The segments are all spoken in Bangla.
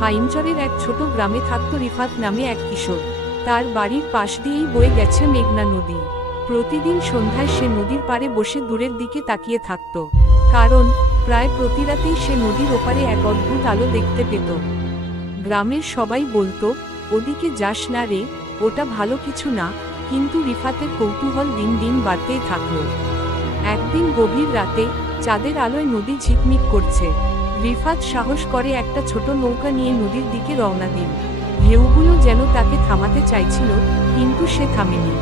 হাইমচরের এক ছোট গ্রামে থাকত রিফাত নামে এক কিশোর। তার বাড়ির পাশ দিয়েই বয়ে গেছে মেঘনা নদী। প্রতিদিন সন্ধ্যায় সে নদীর পাড়ে বসে দূরের দিকে তাকিয়ে থাকত, কারণ প্রায় প্রতি রাতেই সে নদীর ওপারে এক অদ্ভুত আলো দেখতে পেত। গ্রামের সবাই বলতো, ওদিকে যাস না রে, ওটা ভালো কিছু না। কিন্তু রিফাতের কৌতূহল দিন দিন বাড়তেই থাকল। একদিন গভীর রাতে চাঁদের আলোয় নদী ঝিকমিক করছে। রিফাত সাহস করে একটা ছোট নৌকা নিয়ে নদীর দিকে রওনা দিল। ঢেউগুলো যেন তাকে থামাতে চাইছিল, কিন্তু সে থামেনি।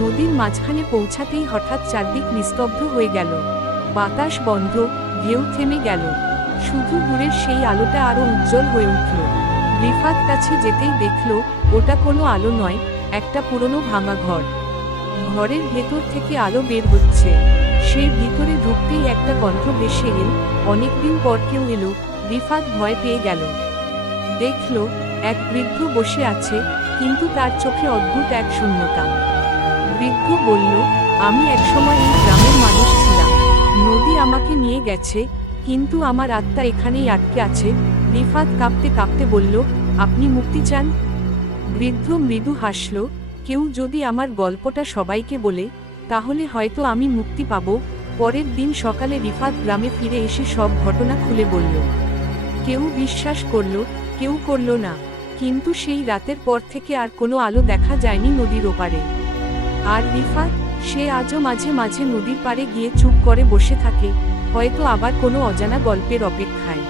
নদীর মাঝখানে পৌঁছাতেই হঠাৎ চারদিক নিস্তব্ধ হয়ে গেল। বাতাস বন্ধ, ঢেউ থেমে গেল। শুধু দূরের সেই আলোটা আরো উজ্জ্বল হয়ে উঠল। রিফাত কাছে যেতেই দেখল, ওটা কোনো আলো নয়, একটা পুরনো ভাঙা ঘর। ঘরের ভেতর থেকে আলো বের হচ্ছে। সে ভিতরে ঢুকতেই একটা কণ্ঠ ভেসে এল, অনেকদিন পর কেউ এলো। রিফাত ভয় পেয়ে গেল। দেখল এক বৃদ্ধ বসে আছে, কিন্তু তার চোখে অদ্ভুত এক শূন্যতা। বৃদ্ধ বলল, আমি একসময় এই গ্রামের মানুষ ছিলাম। নদী আমাকে নিয়ে গেছে, কিন্তু আমার আত্মা এখানেই আটকে আছে। রিফাত কাঁপতে কাঁপতে বলল, আপনি মুক্তি চান? বৃদ্ধ মৃদু হাসল, কেউ যদি আমার গল্পটা সবাইকে বলে, তাহলে হয়তো আমি মুক্তি পাব। পরের দিন সকালে রিফাত গ্রামে ফিরে এসে সব ঘটনা খুলে বলল। কেউ বিশ্বাস করল, কেউ করল না। কিন্তু সেই রাতের পর থেকে আর কোনো আলো দেখা যায়নি নদীর ওপারে। আর রিফাত, সে আজও মাঝে মাঝে নদীর পাড়ে গিয়ে চুপ করে বসে থাকে, হয়তো আবার কোনো অজানা গল্পের অপেক্ষায়।